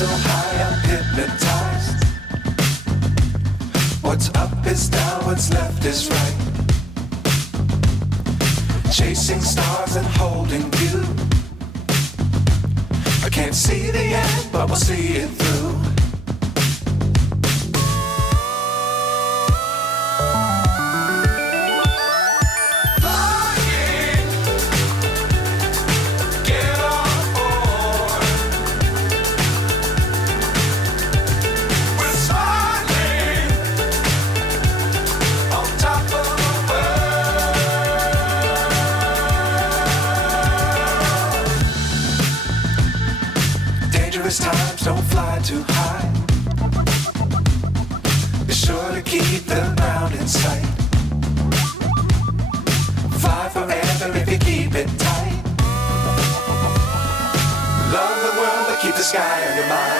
so high, I'm hypnotized. What's up is down, what's left is right. Chasing stars and holding you. I can't see the end, but we'll see it through. Times don't fly too high. Be sure to keep the ground in sight. Fly forever if you keep it tight. Love the world, but keep the sky on your mind.